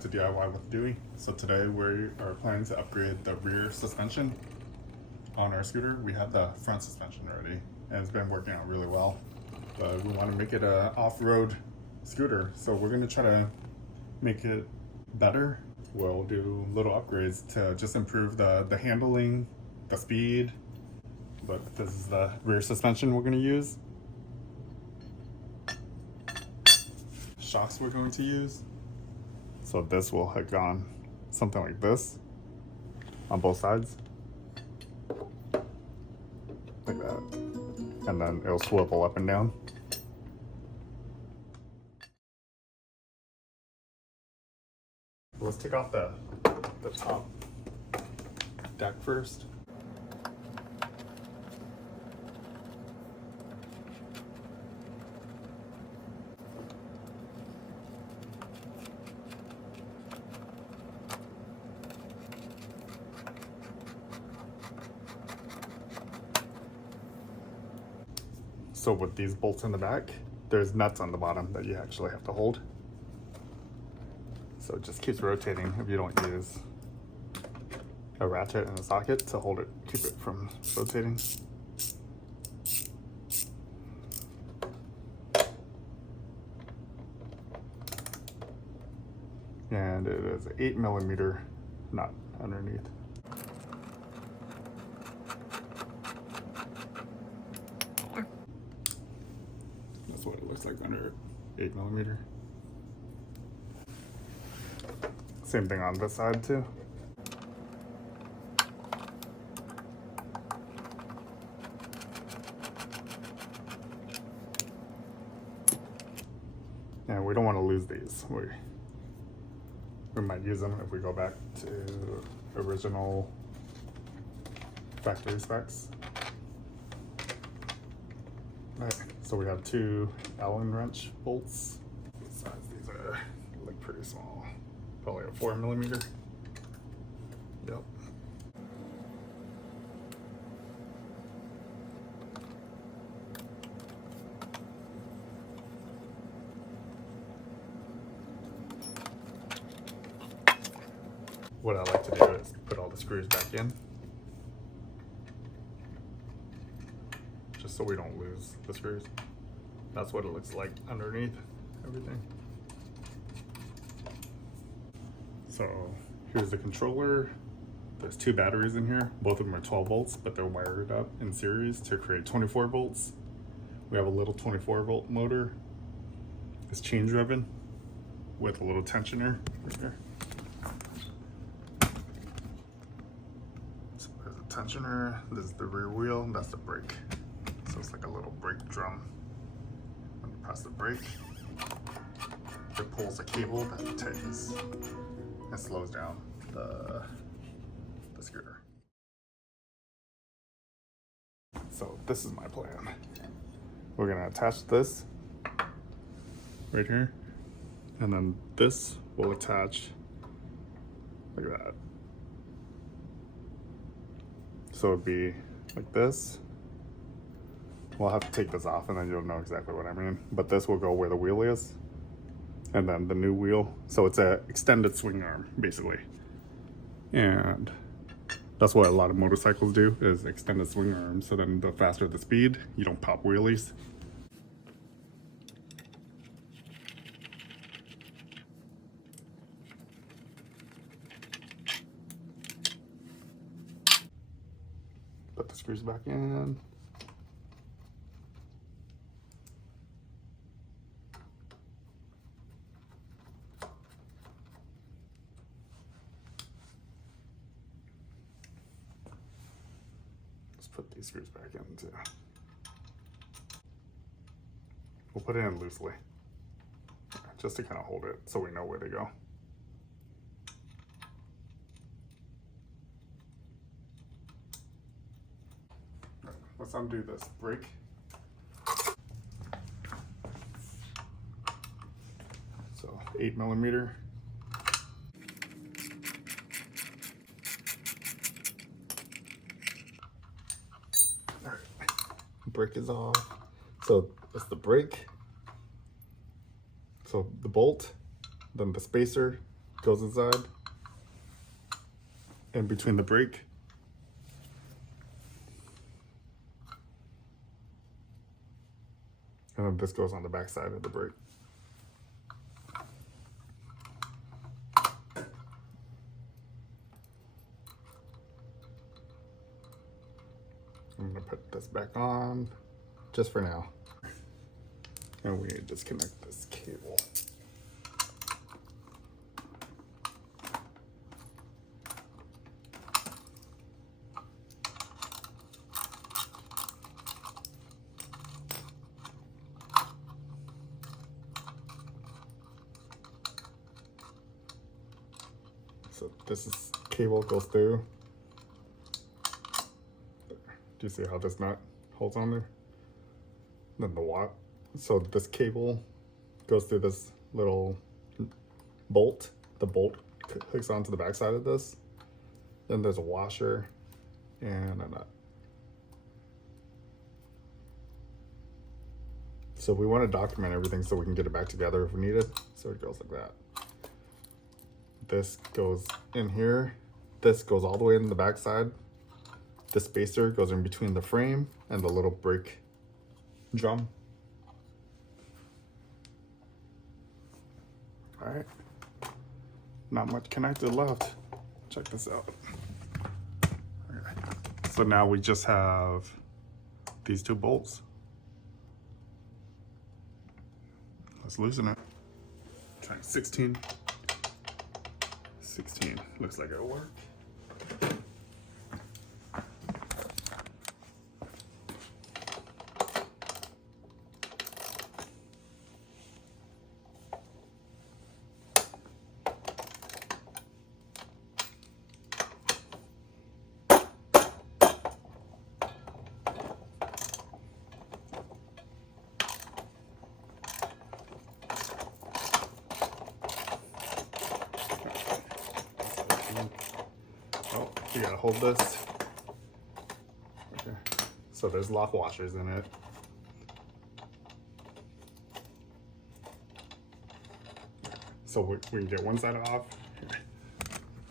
back to DIY with Dewey. So today we are planning to upgrade the rear suspension on our scooter. We had the front suspension already and it's been working out really well, but we want to make it an off-road scooter. So we're going to try to make it better. We'll do little upgrades to just improve the handling, the speed, but this is the rear suspension we're going to use. Shocks we're going to use. So this will have gone something like this on both sides, like that, and then it'll swivel up and down. Let's take off the top deck first. So with these bolts in the back, there's nuts on the bottom that you actually have to hold. So it just keeps rotating if you don't use a ratchet and a socket to hold it, keep it from rotating. And it is an 8mm nut underneath. That's what it looks like under 8mm. Same thing on this side too. And we don't want to lose these. We might use them if we go back to original factory specs. Right, so we have 2 Allen wrench bolts. Besides, these are like pretty small, probably a 4mm. Yep. What I like to do is put all the screws back in, just so we don't lose the screws. That's what it looks like underneath everything. So here's the controller. There's 2 batteries in here. Both of them are 12 volts, but they're wired up in series to create 24 volts. We have a little 24-volt motor. It's chain driven with a little tensioner right there. So there's a tensioner. This is the rear wheel, and that's the brake. So it's like a little brake drum. When you press the brake, it pulls a cable that tightens and slows down the scooter. So this is my plan. We're gonna attach this right here, and then this will attach like that. So it'd be like this. We'll have to take this off and then you'll know exactly what I mean. But this will go where the wheel is. And then the new wheel. So it's an extended swing arm, basically. And that's what a lot of motorcycles do, is extended swing arms. So then the faster the speed, you don't pop wheelies. Put the screws back in. Put these screws back in too. We'll put it in loosely, just to kind of hold it so we know where to go. Right, let's undo this brake. So 8mm. Brake is off. So that's the brake. So the bolt, then the spacer, goes inside, in between the brake. And then this goes on the back side of the brake. I'm gonna put this back on just for now. And we disconnect this cable. So this is cable goes through. Do you see how this nut holds on there? Then the watt. So this cable goes through this little bolt. The bolt hooks onto the back side of this. Then there's a washer and a nut. So we want to document everything so we can get it back together if we need it. So it goes like that. This goes in here. This goes all the way in the back side. The spacer goes in between the frame and the little brake drum. All right, not much connected left. Check this out. Okay. So now we just have these two bolts. Let's loosen it. Try 16. 16, looks like it'll work. Oh, you gotta hold this. Okay. So there's lock washers in it. So we can get one side off.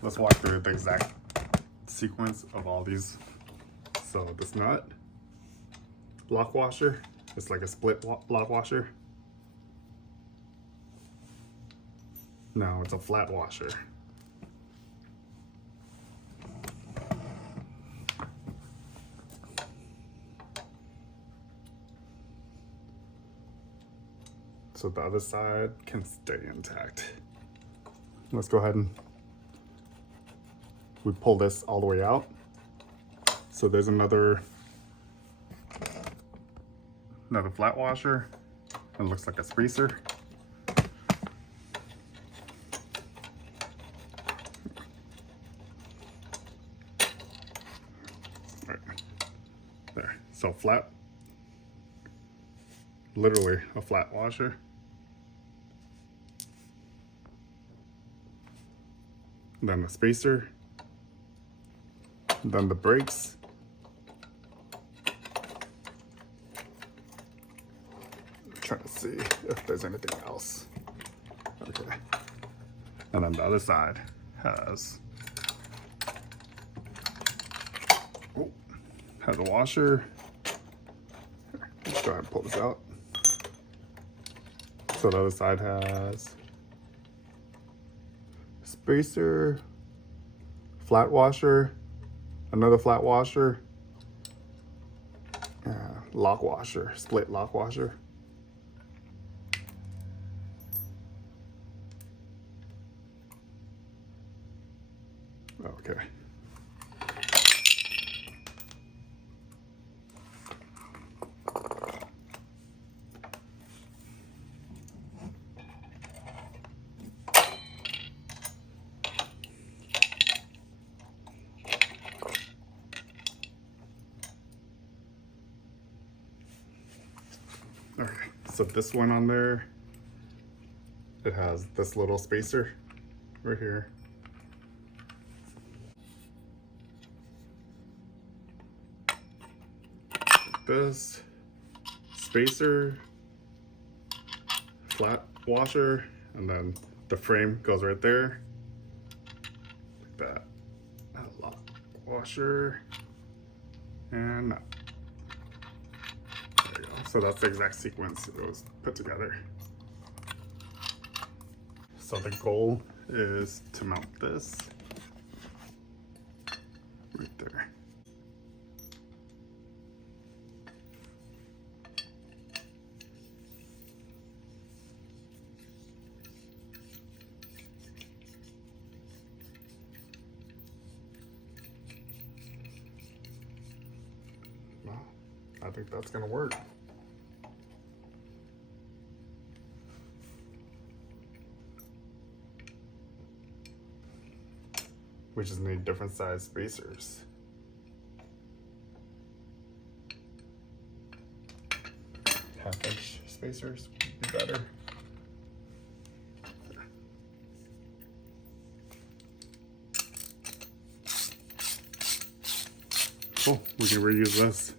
Let's walk through the exact sequence of all these. So this nut, lock washer, it's like a split lock washer. Now it's a flat washer. So the other side can stay intact. Let's go ahead and we pull this all the way out. So there's another flat washer. It looks like a spacer. Right there. So flat, literally a flat washer. Then the spacer, then the brakes, trying to see if there's anything else. Okay, and then the other side has a washer. Let's go ahead and pull this out. So the other side has spacer, flat washer, another flat washer, lock washer, split lock washer. Okay. Okay, so this one on there, it has this little spacer right here. This spacer, flat washer, and then the frame goes right there. washer and nut. There you go. So that's the exact sequence it was put together. So the goal is to mount this right there. Well, I think that's gonna work. We just need different size spacers. Half-inch spacers would be better. Cool, we can reuse this.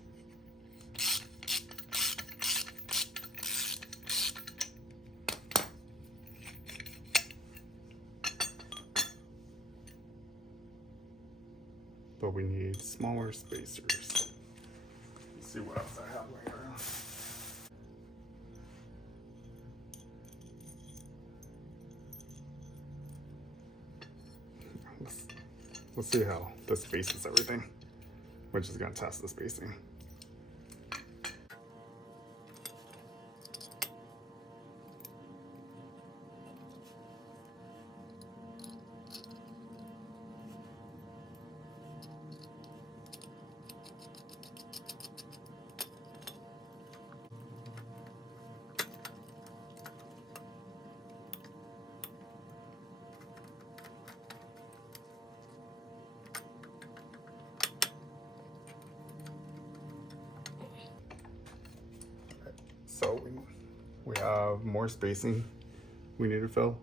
But we need smaller spacers. Let's see what else I have laying around. Let's see how this spaces everything. We're just gonna test the spacing. So we have more spacing we need to fill.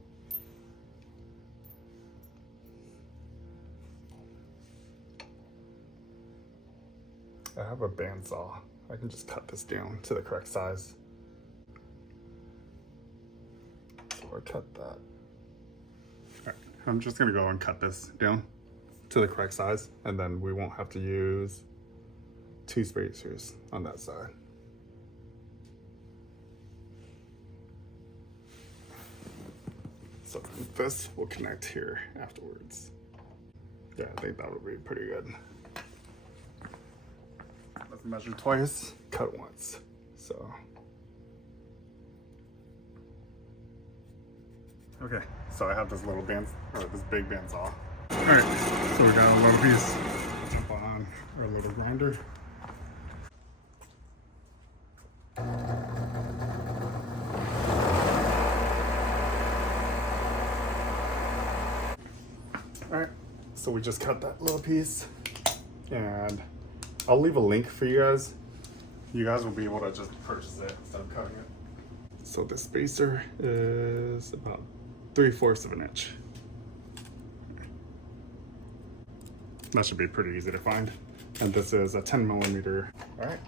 I have a bandsaw. I can just cut this down to the correct size. So I cut that. All right, I'm just gonna go and cut this down to the correct size, and then we won't have to use 2 spacers on that side. So this will connect here afterwards. Yeah, I think that would be pretty good. Let's measure twice, cut once. So. Okay, so I have this little band, or this big bandsaw. All right, so we got a little piece. Jump on our little grinder. Alright, so we just cut that little piece, and I'll leave a link for you guys. You guys will be able to just purchase it instead of cutting it. So the spacer is about 3/4 of an inch. That should be pretty easy to find. And this is a 10mm. Alright,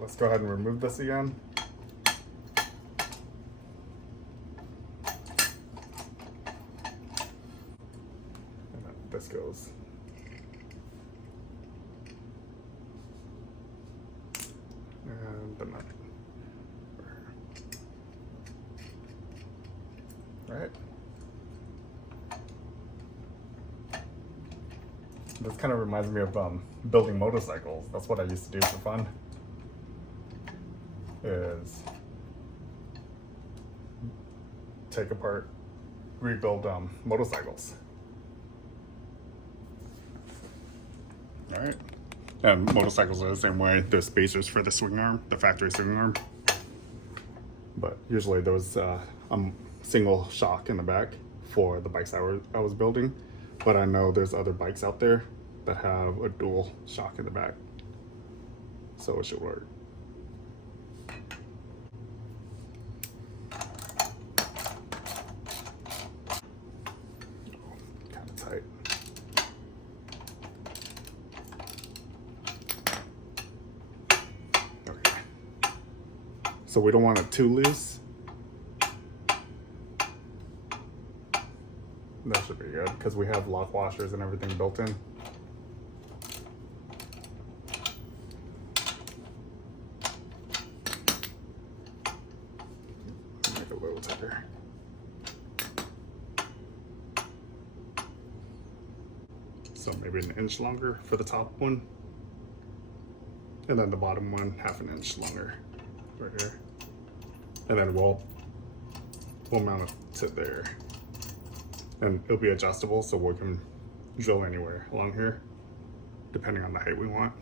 let's go ahead and remove this again. This goes. And the nut. All right. This kind of reminds me of building motorcycles. That's what I used to do for fun. Is take apart, rebuild motorcycles. All right, and motorcycles are the same way. There's spacers for the swing arm, the factory swing arm. But usually there was single shock in the back for the bikes I was building. But I know there's other bikes out there that have a dual shock in the back. So it should work. Kind of tight. Okay. So we don't want it too loose. That should be good because we have lock washers and everything built in. So maybe an inch longer for the top one. And then the bottom one, half an inch longer right here. And then we'll mount it to there. And it'll be adjustable so we can drill anywhere along here, depending on the height we want.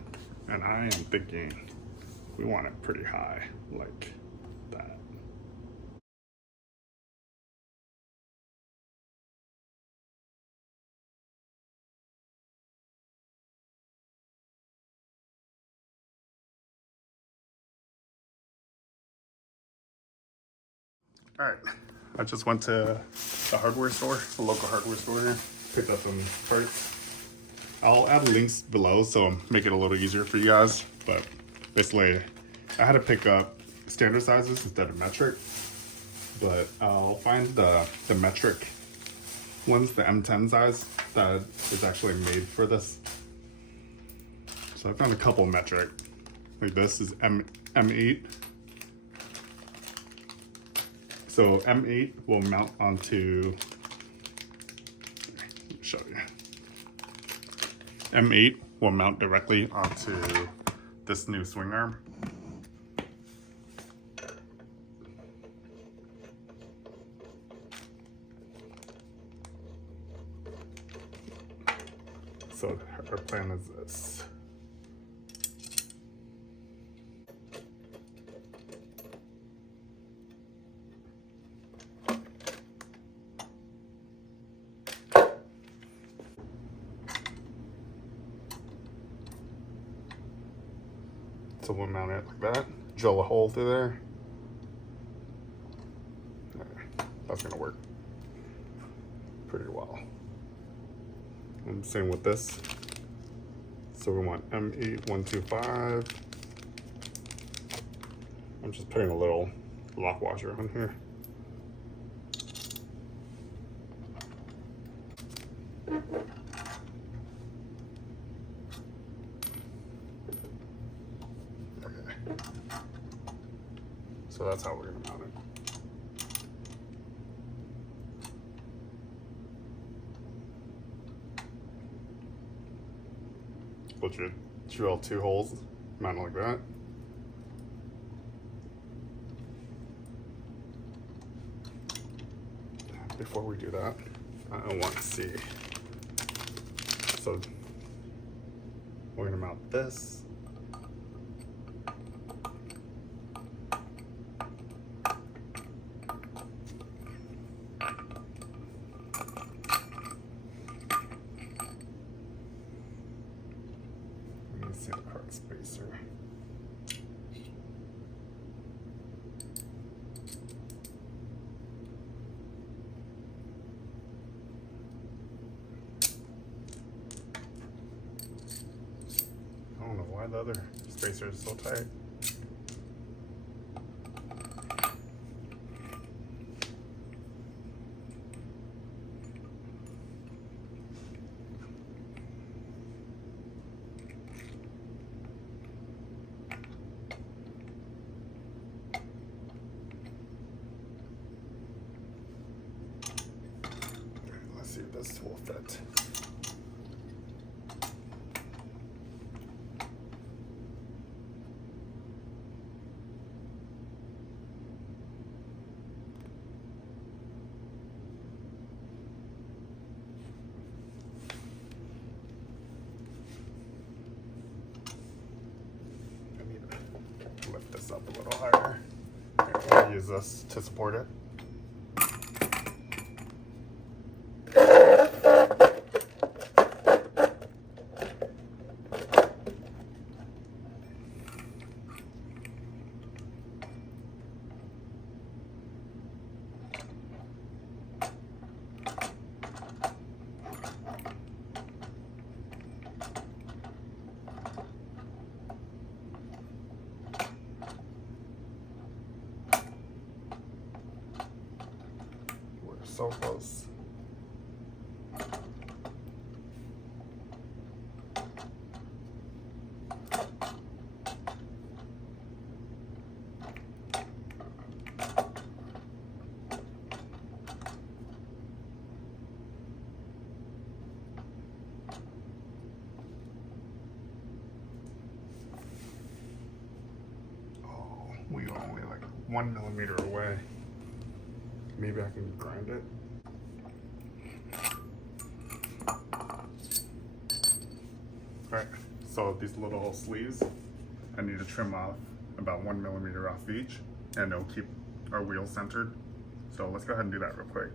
And I am thinking we want it pretty high, like that. All right, I just went to the hardware store, the local hardware store here, picked up some parts. I'll add links below so make it a little easier for you guys, but basically I had to pick up standard sizes instead of metric, but I'll find the metric ones, the M10 size that is actually made for this. So I found a couple metric, like this is M8. So M8 will mount onto, let me show you. M8 will mount directly onto this new swing arm. So our plan is this. So we'll mount it like that, drill a hole through there. That's gonna work pretty well. And same with this. So we want M8125. I'm just putting a little lock washer on here. So that's how we're gonna mount it. We'll drill 2 holes, mount it like that. Before we do that, I want to see. So we're gonna mount this. See the card spacer. I don't know why the other spacer is so tight. See if this will fit. I need to lift this up a little higher. I'll use this to support it. So close. 1 millimeter away. Maybe I can grind it. Alright, so these little sleeves, I need to trim off about 1 millimeter off each, and it'll keep our wheel centered. So let's go ahead and do that real quick.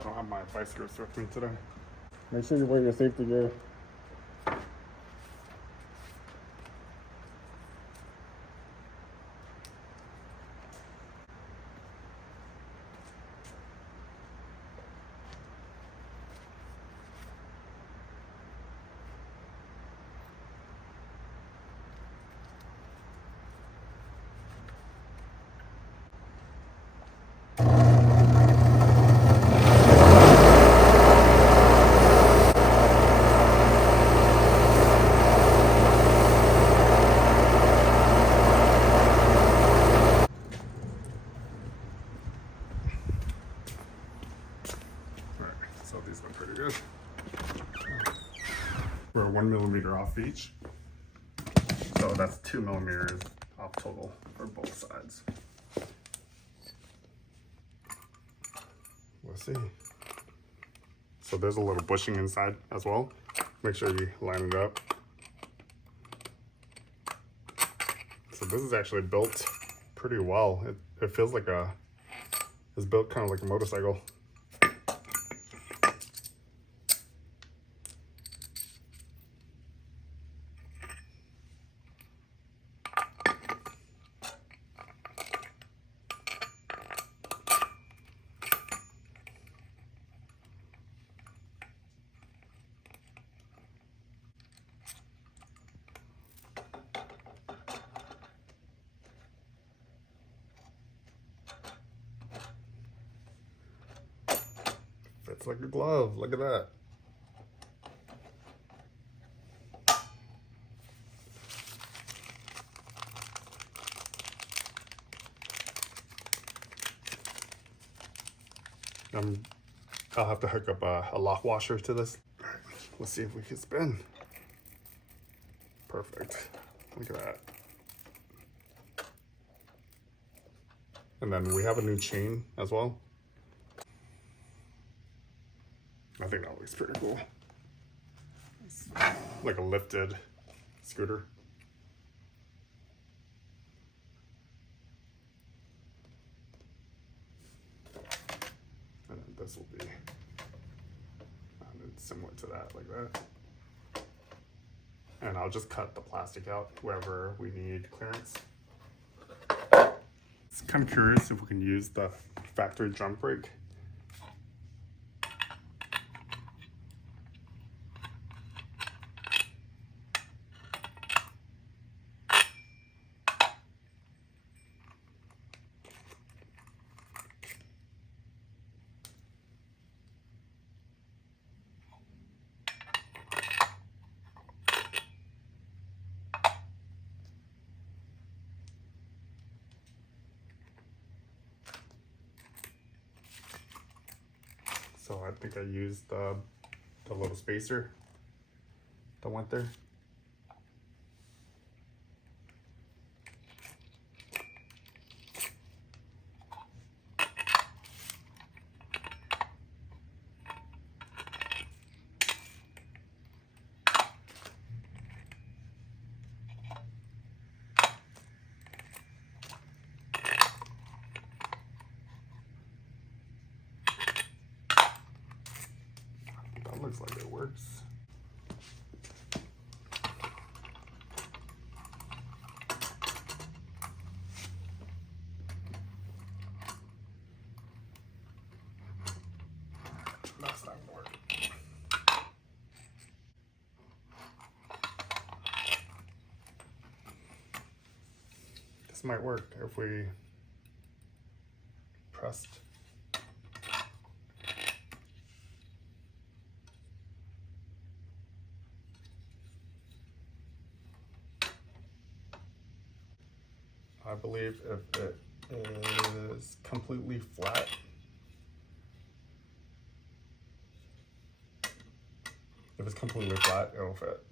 I don't have my bicycles with me today. Make sure you wear your safety gear. So these look pretty good. We're 1 millimeter off each. So that's 2 millimeters off total for both sides. Let's see. So there's a little bushing inside as well. Make sure you line it up. So this is actually built pretty well. It feels like it's built kind of like a motorcycle. Fits like a glove. Look at that. I'll have to hook up a lock washer to this. All right, let's see if we can spin. Perfect. Look at that. And then we have a new chain as well. I think that looks pretty cool. It's like a lifted scooter. And then this will be mounted similar to that, like that. And I'll just cut the plastic out wherever we need clearance. It's kind of curious if we can use the factory jump brake. So I think I used the little spacer that went there. Looks like it works. That's not gonna work. This might work if we pressed. I believe if it is completely flat, it'll fit.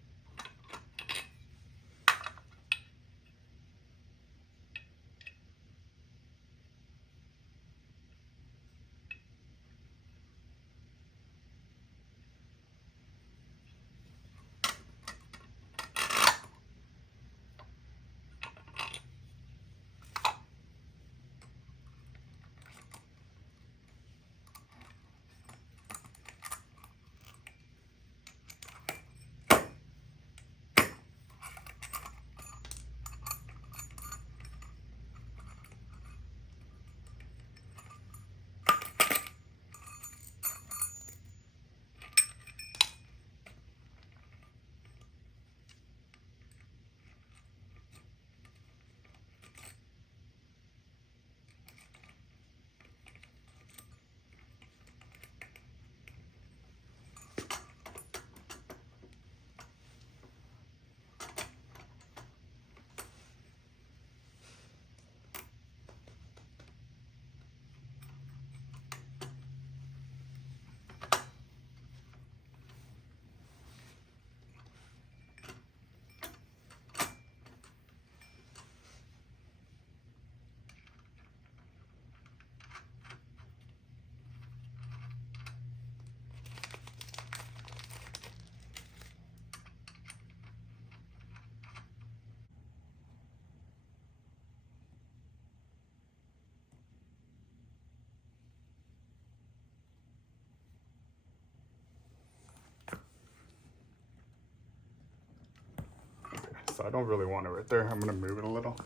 I don't really want it right there. I'm gonna move it a little.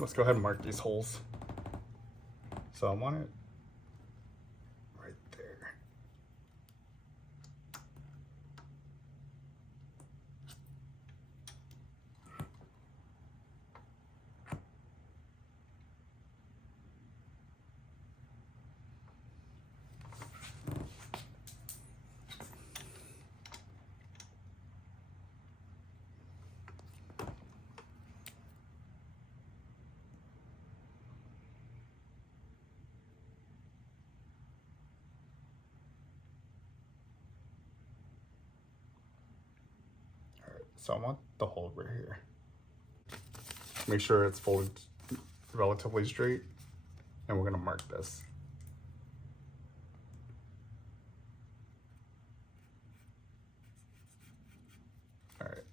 Let's go ahead and mark these holes. So I want it right there. So I want the hole right here. Make sure it's folded relatively straight, and we're gonna mark this. All right.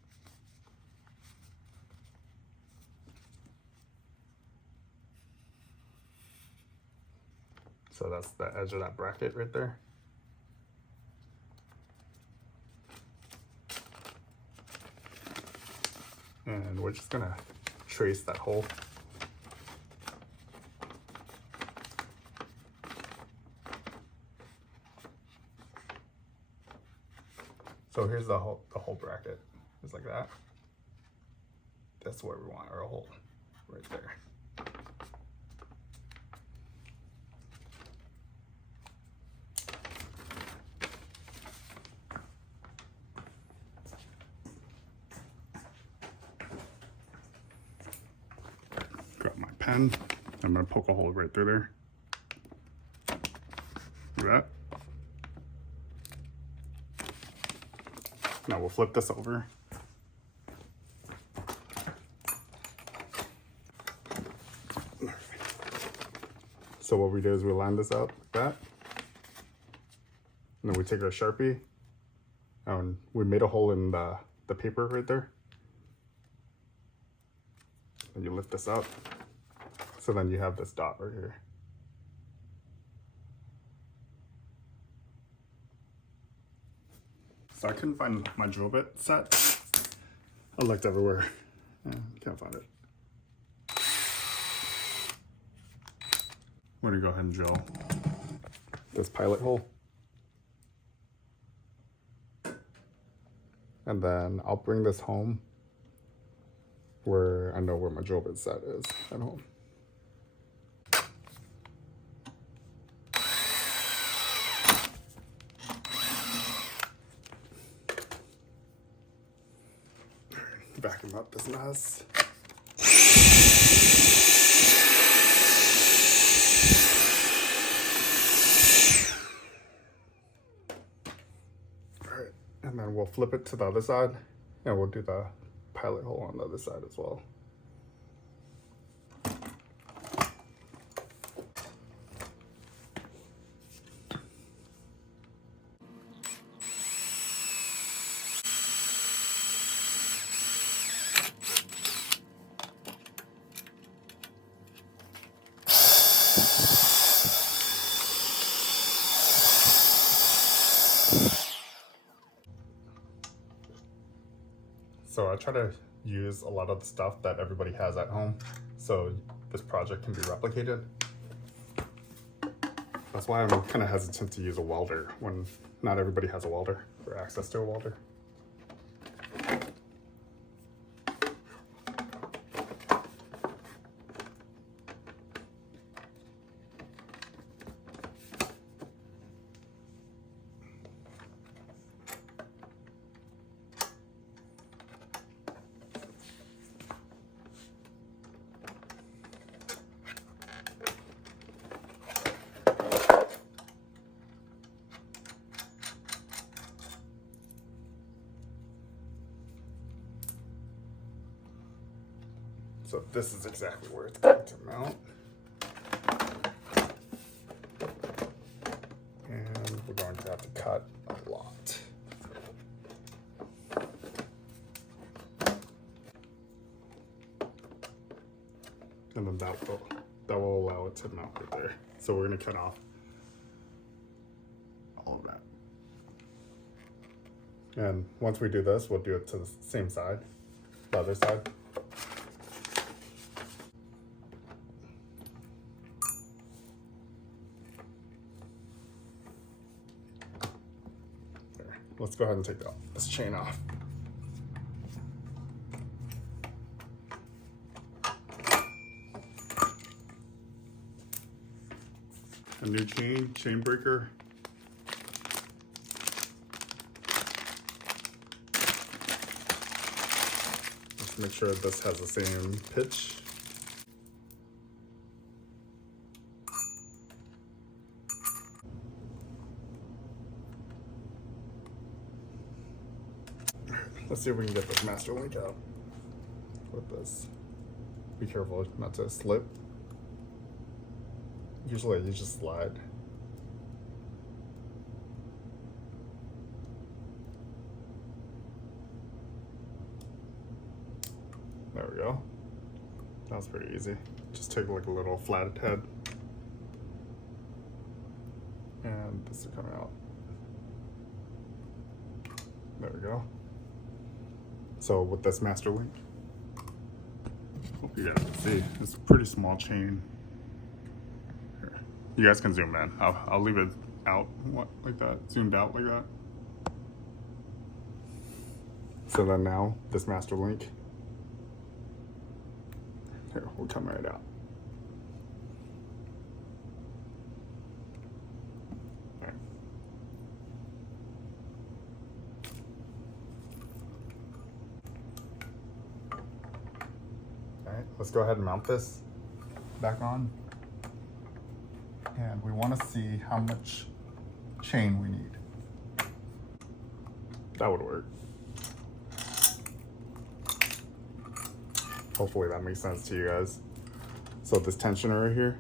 So that's the edge of that bracket right there. And we're just gonna trace that hole. So here's the whole bracket, just like that. That's where we want our hole, right there. Grab my pen. I'm gonna poke a hole right through there. Do that. Now we'll flip this over. So what we do is we line this up like that. And then we take our Sharpie and we made a hole in the paper right there. And you lift this up. So then you have this dot right here. So I couldn't find my drill bit set. I looked everywhere. Can't find it. We're gonna go ahead and drill this pilot hole. And then I'll bring this home where I know where my drill bit set is at home. Vacuum up this mess. All right, and then we'll flip it to the other side and we'll do the pilot hole on the other side as well. So I try to use a lot of the stuff that everybody has at home, so this project can be replicated. That's why I'm kind of hesitant to use a welder when not everybody has a welder or access to a welder. So this is exactly where it's going to mount. have to cut a lot. And then that will allow it to mount right there. So we're gonna cut off all of that. And once we do this, we'll do it to the same side, the other side. There. Let's go ahead and take this chain off. A new chain breaker. Let's make sure this has the same pitch. Let's see if we can get this master link out with this. Be careful not to slip. Usually you just slide. There we go. That was pretty easy. Just take like a little flathead head. And this will come out. There we go. So with this master link, hope you guys can see, it's a pretty small chain. Here. You guys can zoom in. I'll leave it out like that, zoomed out like that. So then now this master link, here, will come right out. All right. All right, let's go ahead and mount this back on. And we want to see how much chain we need. That would work. Hopefully that makes sense to you guys. So this tensioner right here,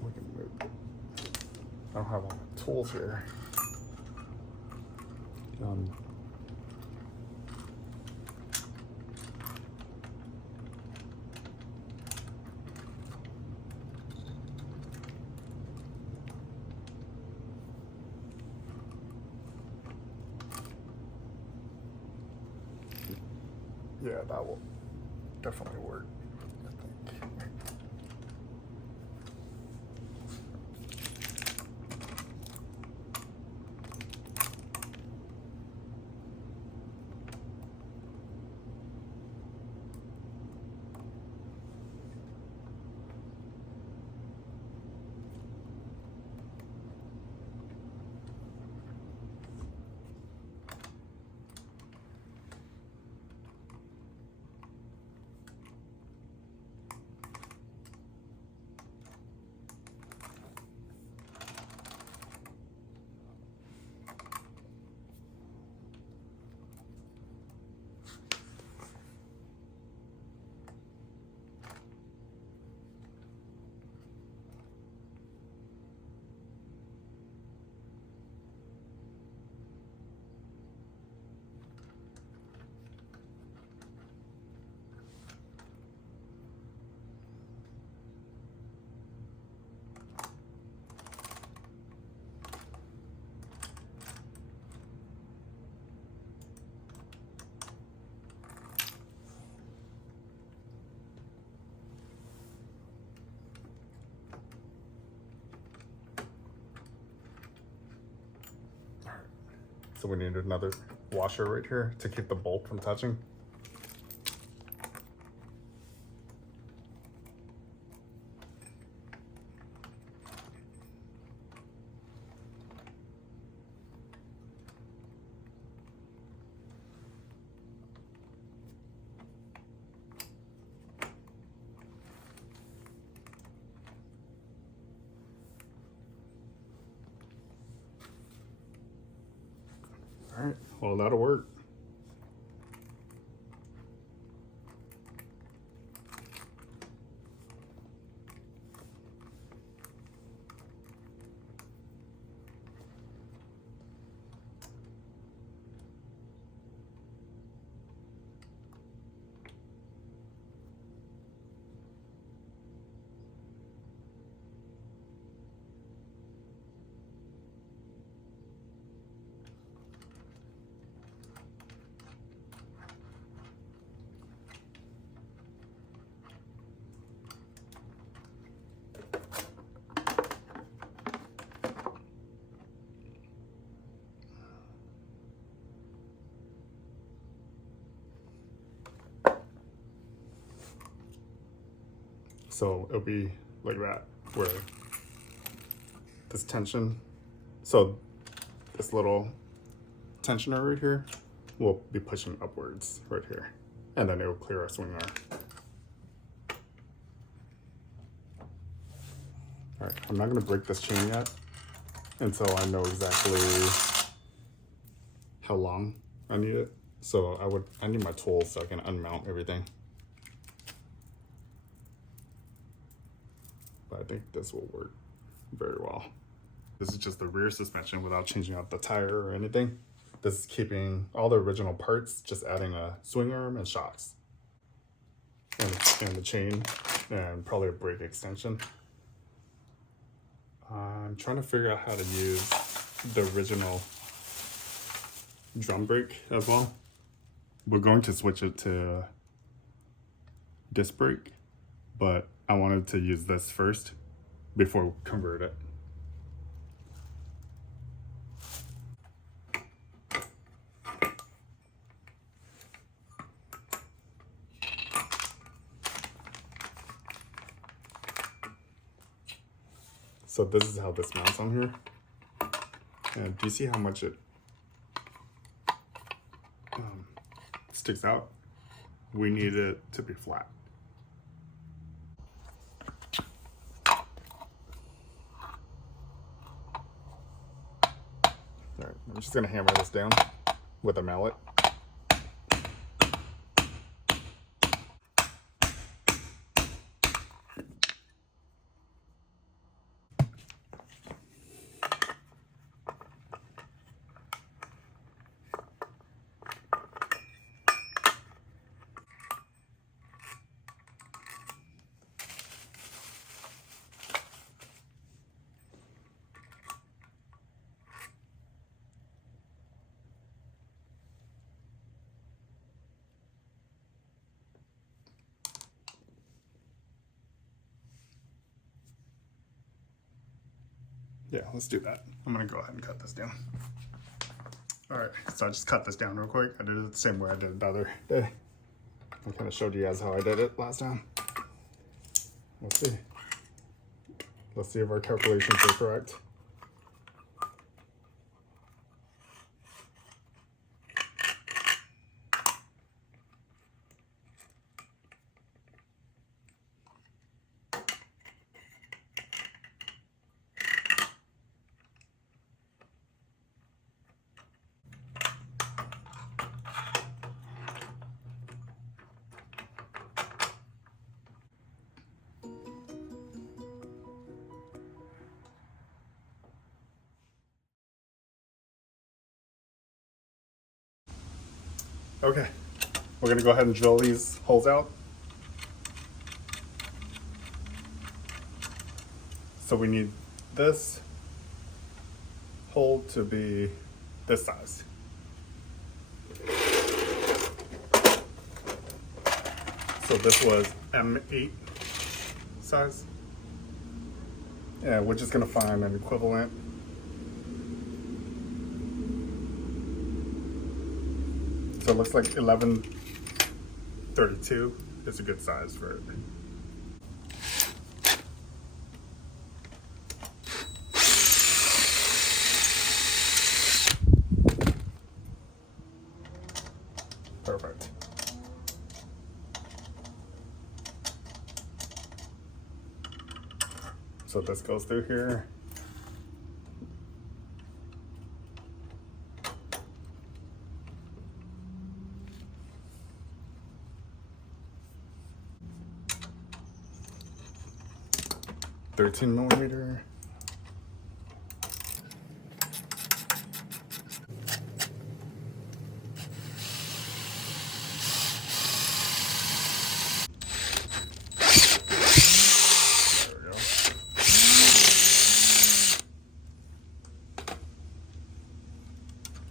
we can move. I don't have all my tools here. Yeah, that will definitely work, I think. So we need another washer right here to keep the bolt from touching. All right, well, that'll work. So it'll be like that, where this tension, so this little tensioner right here will be pushing upwards right here, and then it will clear our swing arm. All right, I'm not gonna break this chain yet until I know exactly how long I need it. So I need my tools so I can unmount everything. But I think this will work very well. This is just the rear suspension without changing out the tire or anything. This is keeping all the original parts, just adding a swing arm and shocks. And the chain, and probably a brake extension. I'm trying to figure out how to use the original drum brake as well. We're going to switch it to disc brake, but I wanted to use this first before we convert it. So this is how this mounts on here. And do you see how much it sticks out? We need it to be flat. All right, I'm just gonna hammer this down with a mallet. Yeah, let's do that. I'm gonna go ahead and cut this down. All right, so I just cut this down real quick. I did it the same way I did it the other day. I kind of showed you guys how I did it last time. Let's see. Let's see if our calculations are correct. Okay, we're gonna go ahead and drill these holes out. So we need this hole to be this size. So this was M8 size. Yeah, we're just gonna find an equivalent. So it looks like 1132 is a good size for it. Perfect. So this goes through here. $13mm.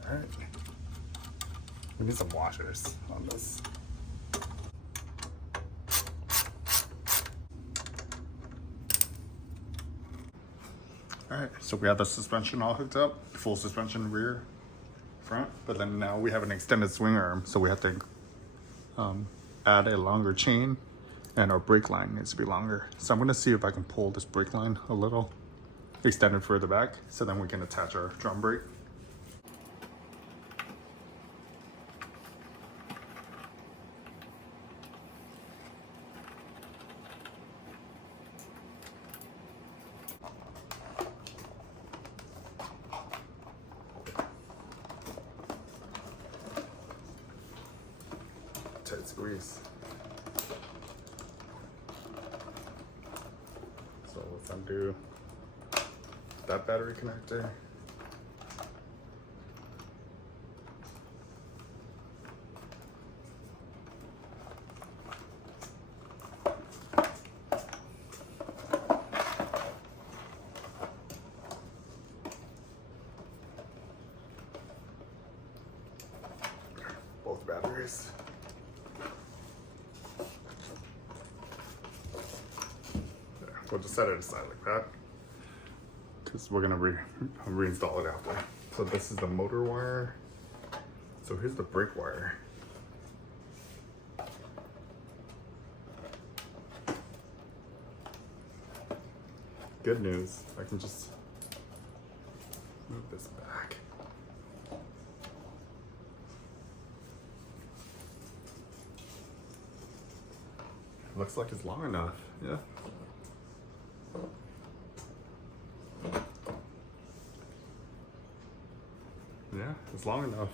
Alright. We need some washers on this. Alright, so we have the suspension all hooked up, full suspension rear, front, but then now we have an extended swing arm, so we have to add a longer chain and our brake line needs to be longer. So I'm gonna see if I can pull this brake line a little, extend it further back, so then we can attach our drum brake. Tight squeeze. So let's undo that battery connector. Both batteries. We'll just set it aside like that because we're gonna reinstall it after. So this is the motor wire. So here's the brake wire. Good news, I can just move this back. Looks like it's long enough, yeah. Yeah, it's long enough.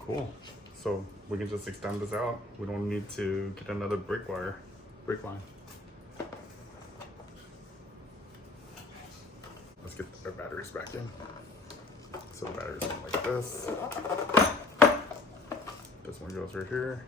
Cool. So we can just extend this out. We don't need to get another brake line. Let's get our batteries back in. So the batteries go like this. This one goes right here.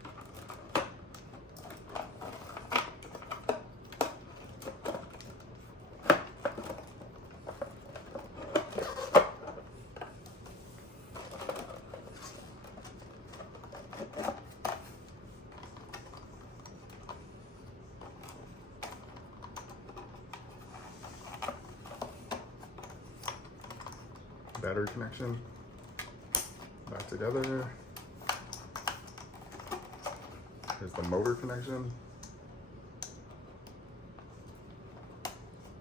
Battery connection back together. Here's the motor connection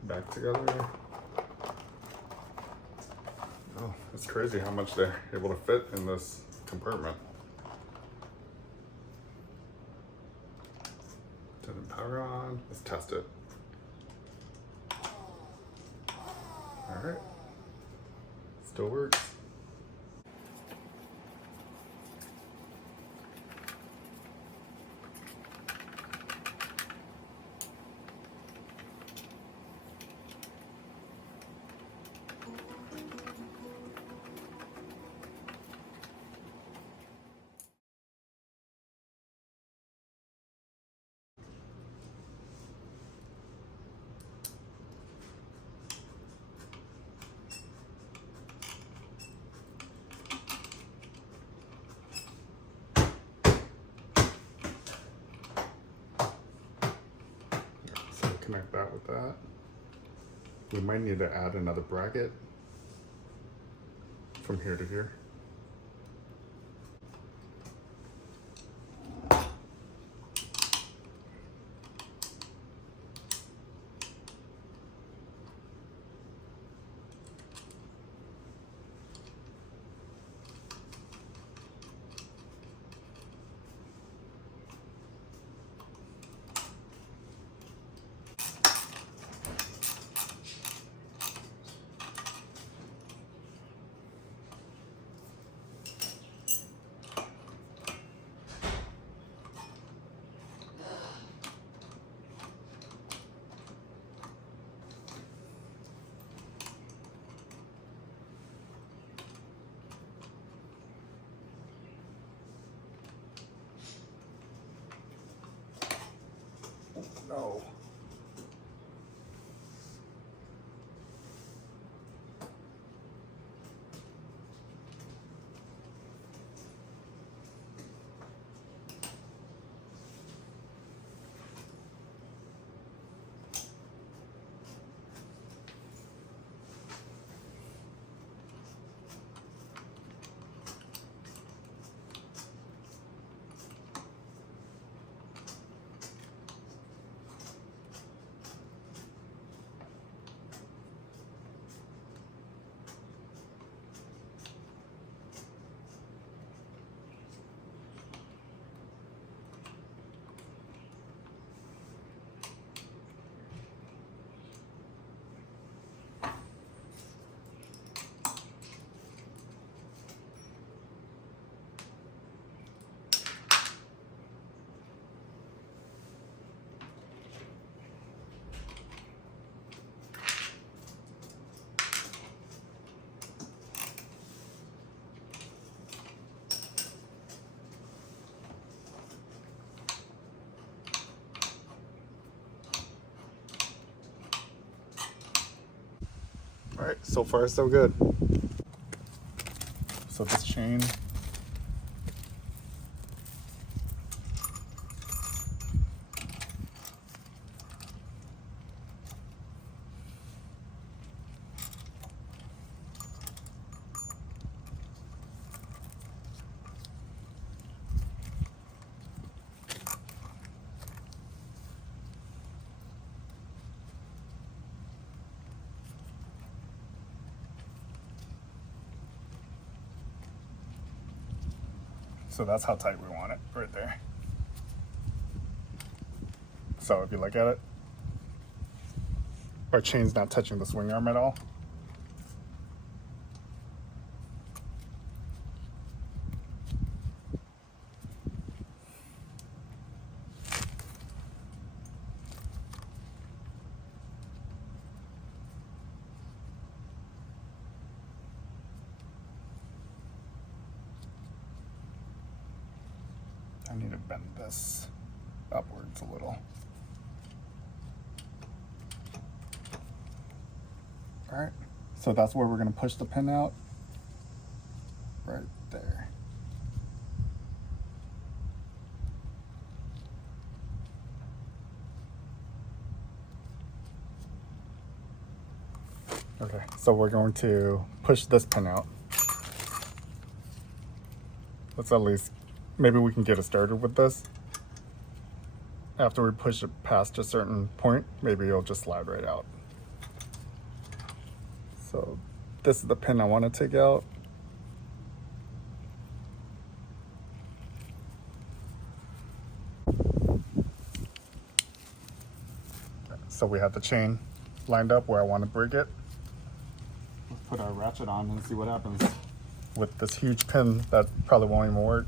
back together. Oh, it's crazy how much they're able to fit in this compartment. Turn the power on. Let's test it. All right. Still works. Connect that with that. We might need to add another bracket from here to here. No. All right, so far so good. So this chain, so that's how tight we want it, right there. So if you look at it, our chain's not touching the swing arm at all. I need to bend this upwards a little. All right, so that's where we're gonna push the pin out, right there. Okay, so we're going to push this pin out. Let's at least, maybe we can get it started with this. After we push it past a certain point, maybe it'll just slide right out. So this is the pin I want to take out. So we have the chain lined up where I want to break it. Let's put our ratchet on and see what happens with this huge pin that probably won't even work.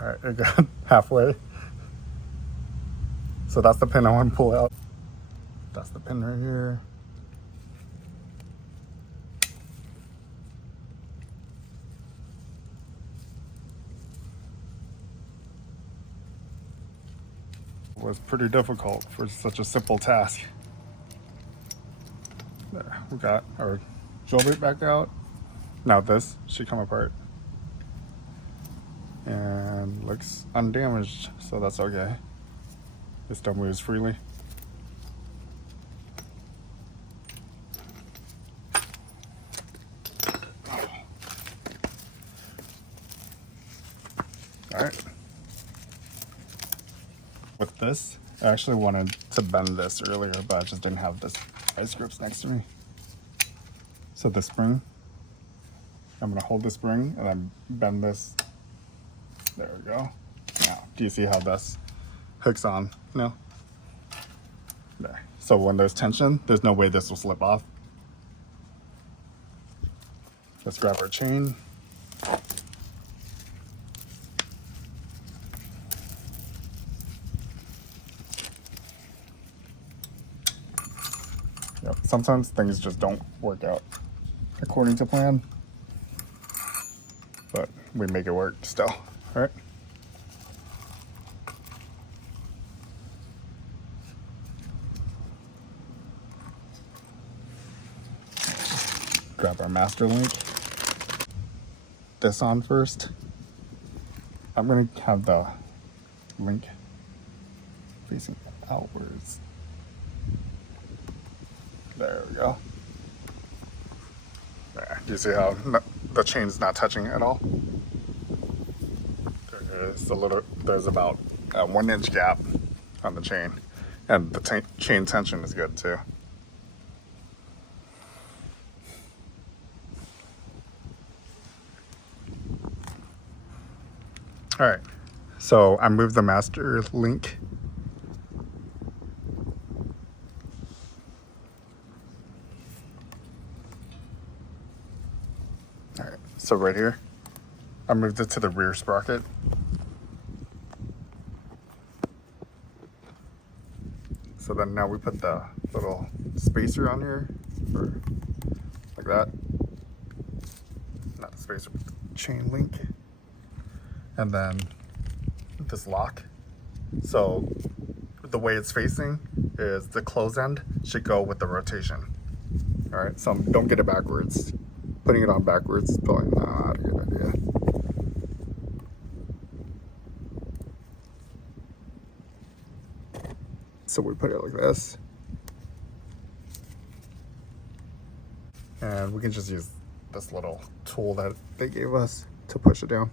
All right, it got halfway. So that's the pin I want to pull out. That's the pin right here. It was pretty difficult for such a simple task. There, we got our drill bit back out. Now this should come apart. And looks undamaged, so that's okay. It still moves freely. All right. With this, I actually wanted to bend this earlier, but I just didn't have this vice grips next to me. So the spring, I'm gonna hold the spring and then bend this. There we go. Now, do you see how this hooks on? No? There. So when there's tension, there's no way this will slip off. Let's grab our chain. Yep. Sometimes things just don't work out according to plan, but we make it work still. All right. Grab our master link. This on first. I'm gonna have the link facing outwards. There we go. There. You see how the chain's not touching at all? There's about a 1 inch gap on the chain, and the chain tension is good too. All right, so I moved the master link. All right, so right here, I moved it to the rear sprocket. So then now we put the little spacer on here, for, like that. Not the spacer, but the chain link. And then this lock. So the way it's facing is the close end should go with the rotation. All right, so don't get it backwards. Putting it on backwards is probably not a good idea. So we put it like this. And we can just use this little tool that they gave us to push it down.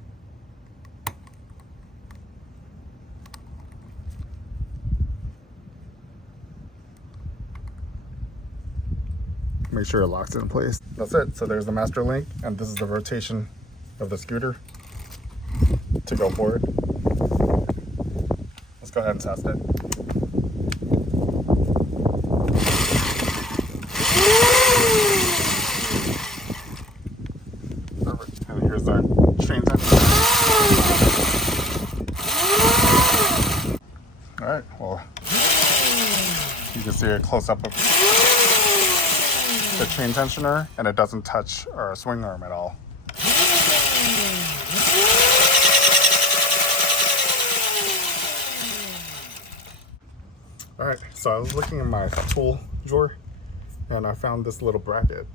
Make sure it locks it in place. That's it. So there's the master link, and this is the rotation of the scooter to go forward. Let's go ahead and test it. Perfect. And here's our chain tension. All right. Well, you can see a close up of the chain tensioner, and it doesn't touch our swing arm at all. All right, so I was looking in my tool drawer and I found this little bracket.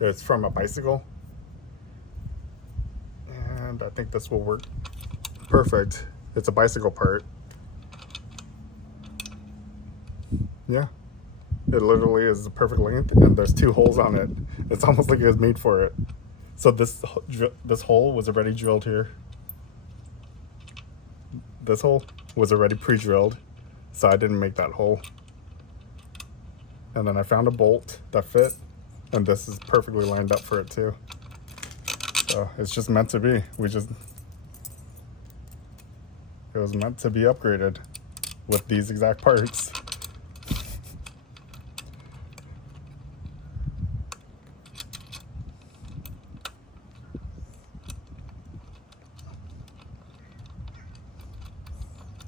It's from a bicycle, and I think this will work perfect. It's a bicycle part. Yeah. It literally is the perfect length, and there's 2 holes on it. It's almost like it was made for it. So this hole was already drilled here. This hole was already pre-drilled, so I didn't make that hole. And then I found a bolt that fit, and this is perfectly lined up for it too. So it's just meant to be. It was meant to be upgraded with these exact parts.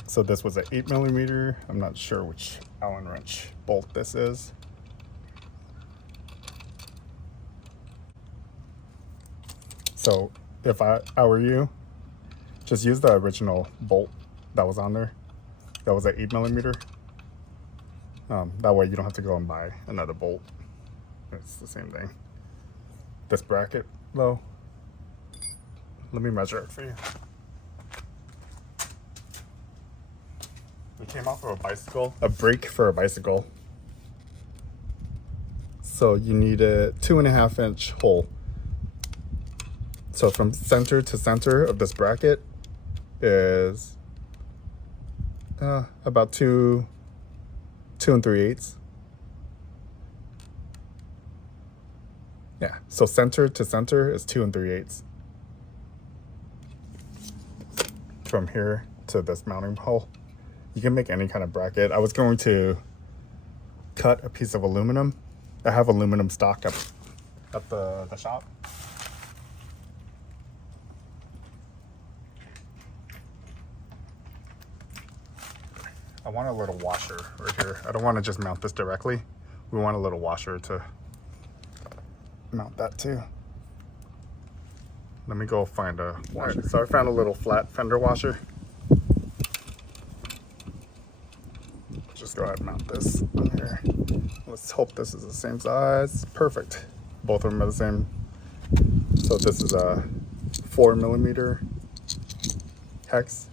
So this was an 8mm. I'm not sure which Allen wrench bolt this is. So if I were you, just use the original bolt that was on there. That was an 8mm. That way you don't have to go and buy another bolt. It's the same thing. This bracket though, let me measure it for you. It came off of a bicycle, a brake for a bicycle. So you need a 2.5-inch hole. So from center to center of this bracket is about 2 3/8. Yeah, so center to center is 2 3/8. From here to this mounting hole. You can make any kind of bracket. I was going to cut a piece of aluminum. I have aluminum stock up at the shop. I want a little washer right here. I don't want to just mount this directly. We want a little washer to mount that too. Let me go find a washer. Right, so I found a little flat fender washer. Just go ahead and mount this on here. Let's hope this is the same size. Perfect. Both of them are the same. So this is a 4mm hex.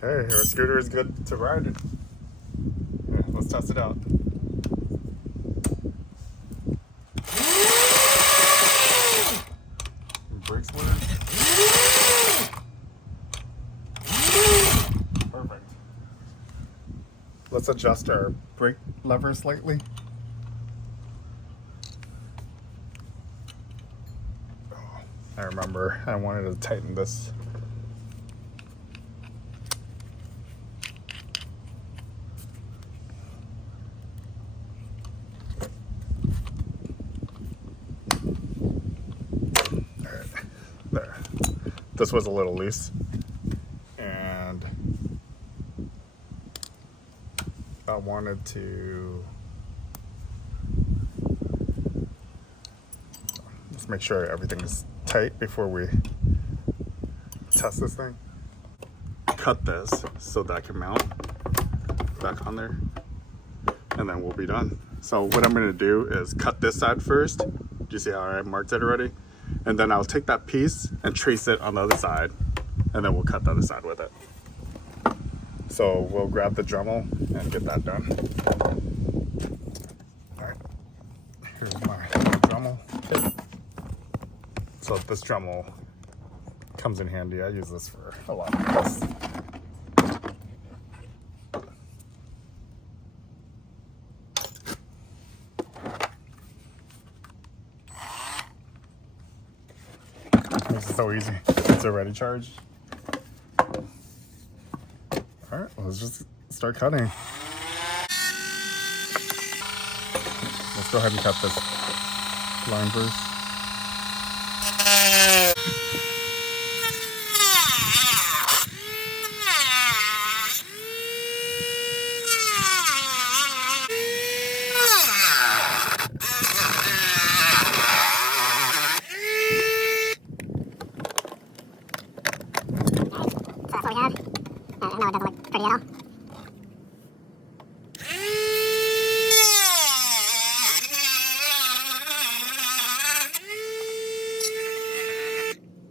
Hey, our scooter is good to ride it. Yeah, let's test it out. let's adjust our brake lever slightly. Oh, I remember I wanted to tighten this. There. This was a little loose, and I wanted to just make sure everything is tight before we test this thing. Cut this so that I can mount back on there, and then we'll be done. So what I'm going to do is cut this side first. Do you see how I marked it already? And then I'll take that piece and trace it on the other side, and then we'll cut the other side with it. So we'll grab the Dremel and get that done. All right, here's my Dremel kit. So this Dremel comes in handy. I use this for a lot of this. This is so easy. It's already charged. All right, let's just start cutting. Let's go ahead and cut this line first. No, it doesn't look pretty at all.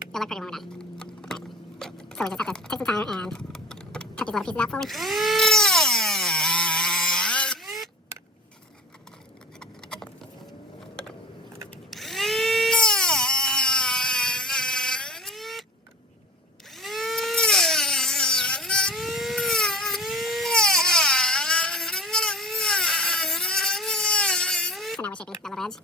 It'll look pretty when we're done. Right. So we just have to take some time and cut these little pieces out slowly. So now we're shaping that little edge.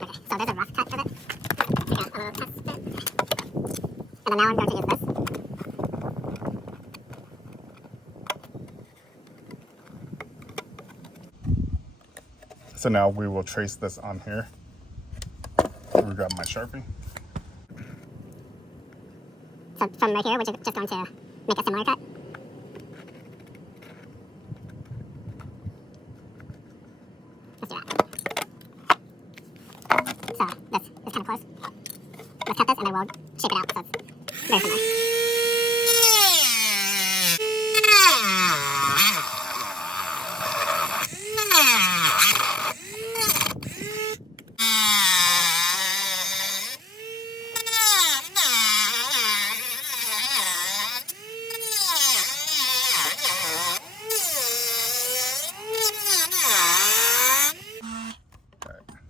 Okay, so there's a rough cut of it. Take out a little test bit. And then now I'm going to use this. So now we will trace this on here. Let me grab my Sharpie. So from right here, we're just going to make a similar cut. Let's do that. So this is kind of close. Let's cut this and then we'll shape it out so it's very similar.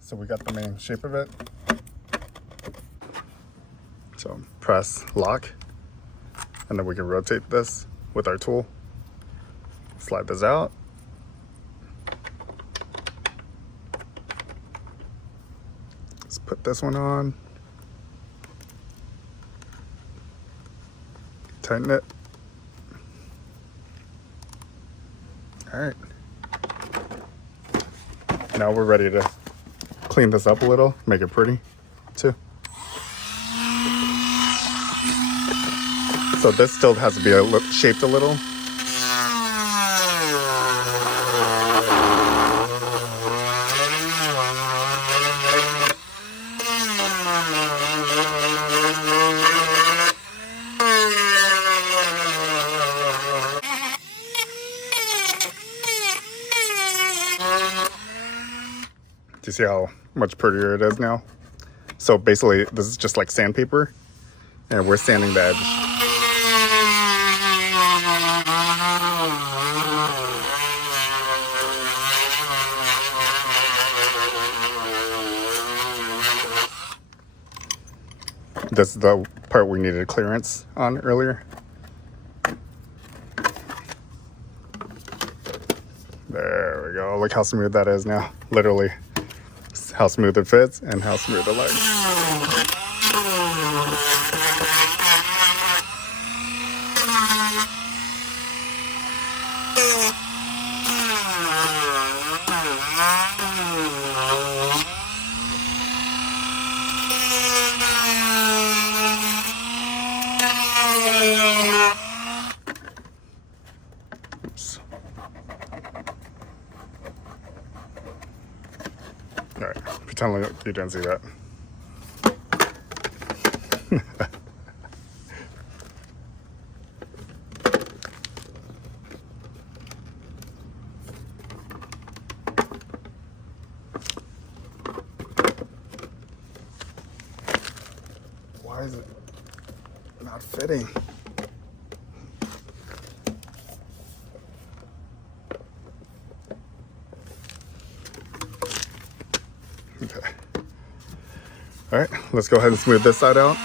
So we got the main shape of it. So press lock, and then we can rotate this with our tool. Slide this out. Let's put this one on. Tighten it. All right. Now we're ready to clean this up a little, make it pretty too. So this still has to be shaped a little. Do you see how much prettier it is now? So basically, this is just like sandpaper, and we're sanding the edge. This is the part we needed clearance on earlier. There we go. Look how smooth that is now. Literally, how smooth it fits and how smooth it looks. Oops. All right, pretend like you didn't see that. Why is it not fitting? Okay. All right, let's go ahead and smooth this side out.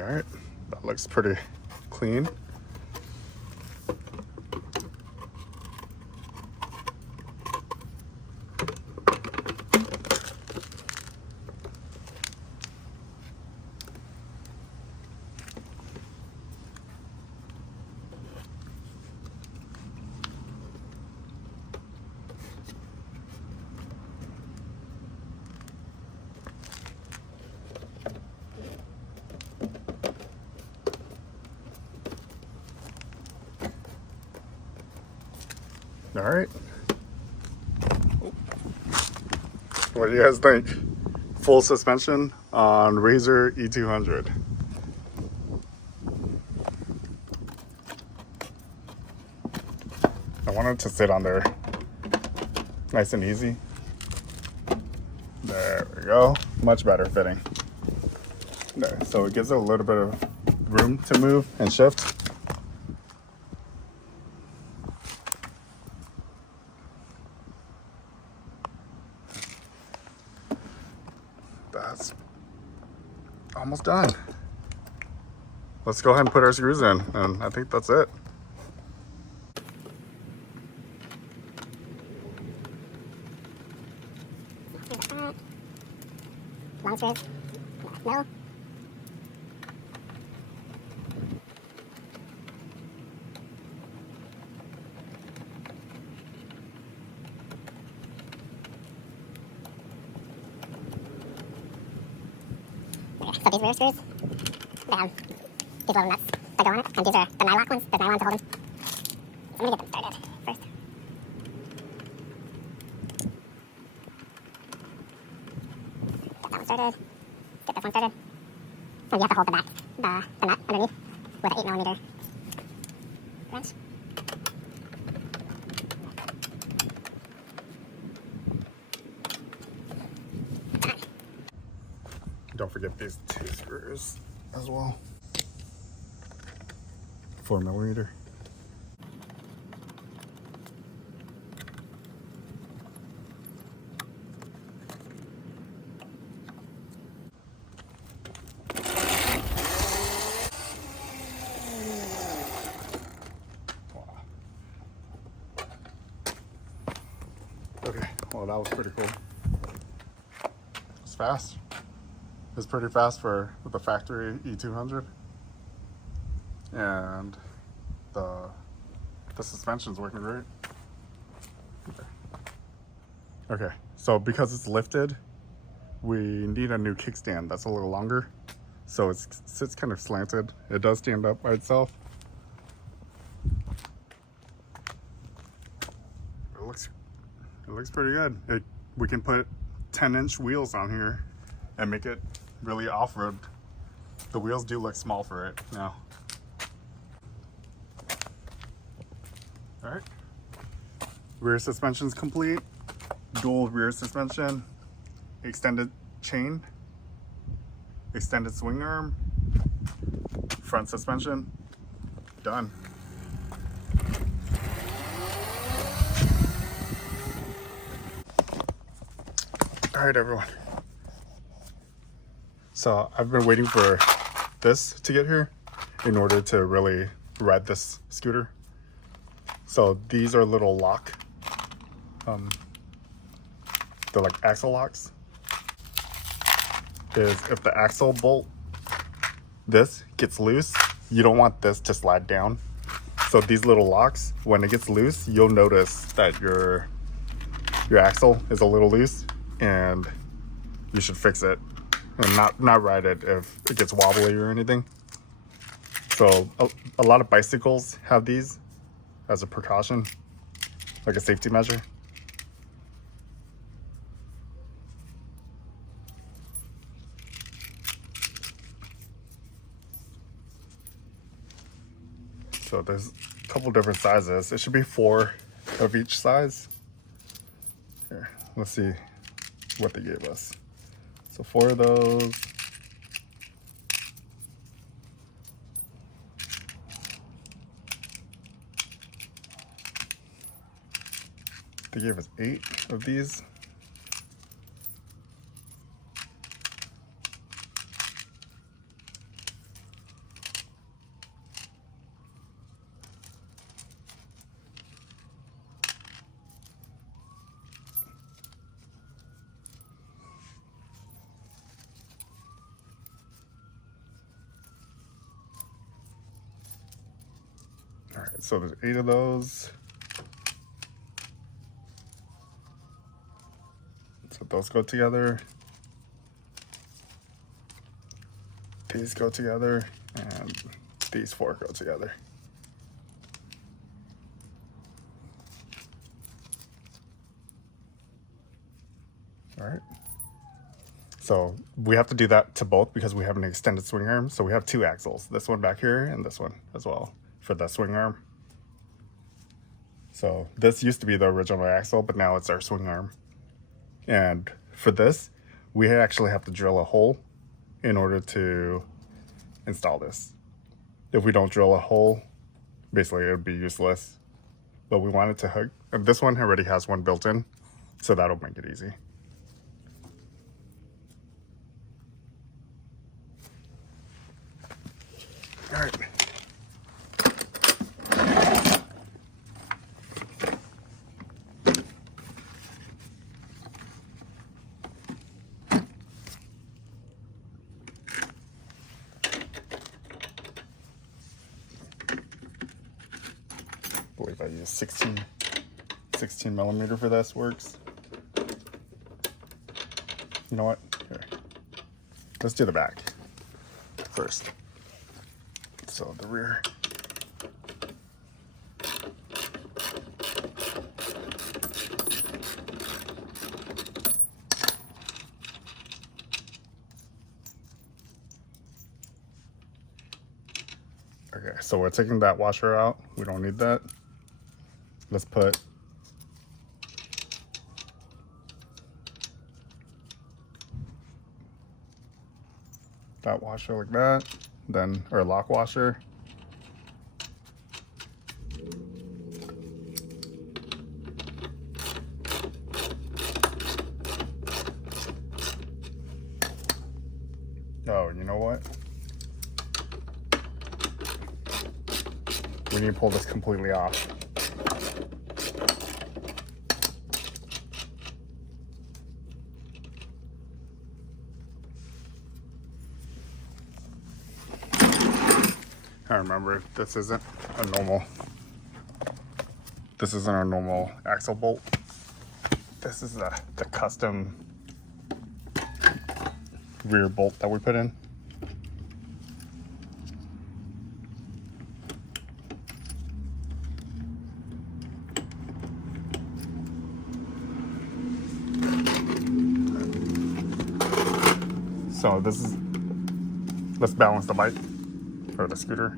All right, that looks pretty clean. All right. What do you guys think? Full suspension on Razor E200. I want it to sit on there nice and easy. There we go. Much better fitting. There. So it gives it a little bit of room to move and shift. That's almost done. Let's go ahead and put our screws in, and I think that's it. Long screws. No. Okay, so these rear screws, they have these little nuts that go on it, and these are the nylock ones. There's nylon to hold them. So I'm gonna get them started first. Get that one started. Get this one started. And you have to hold the back, the nut underneath with an 8mm wrench. Don't forget these 2 screws as well. 4mm. Okay, well that was pretty cool. It's fast. It's pretty fast for the factory E200, and the suspension's working great. Okay, so because it's lifted, we need a new kickstand that's a little longer, so it sits kind of slanted. It does stand up by itself. It looks pretty good. We can put 10-inch wheels on here and make it really off-road. The wheels do look small for it now. All right. Rear suspension's complete. Dual rear suspension. Extended chain. Extended swing arm. Front suspension. Done. All right, everyone. So I've been waiting for this to get here in order to really ride this scooter. So these are little lock. They're like axle locks. Is if the axle bolt, this gets loose, you don't want this to slide down. So these little locks, when it gets loose, you'll notice that your axle is a little loose, and you should fix it and not ride it if it gets wobbly or anything. So a lot of bicycles have these as a precaution, like a safety measure. So there's a couple different sizes. It should be 4 of each size. Here, let's see what they gave us. So 4 of those. They gave us 8 of these. All right, so there's 8 of those. So those go together. These go together, and these 4 go together. All right. So we have to do that to both because we have an extended swing arm. So we have 2 axles, this one back here and this one as well for the swing arm. So this used to be the original axle, but now it's our swing arm. And for this, we actually have to drill a hole in order to install this. If we don't drill a hole, basically it would be useless. But we want it to hook. And this one already has one built in, so that'll make it easy. All right. I believe I use 16 millimeter for this. Works. You know what? Here. Let's do the back first. So the rear. Okay, so we're taking that washer out. We don't need that. Let's put that washer like that. Then our lock washer. Oh, you know what? We need to pull this completely off. I remember this isn't our normal axle bolt. This is the custom rear bolt that we put in. So this is, let's balance the bike or the scooter.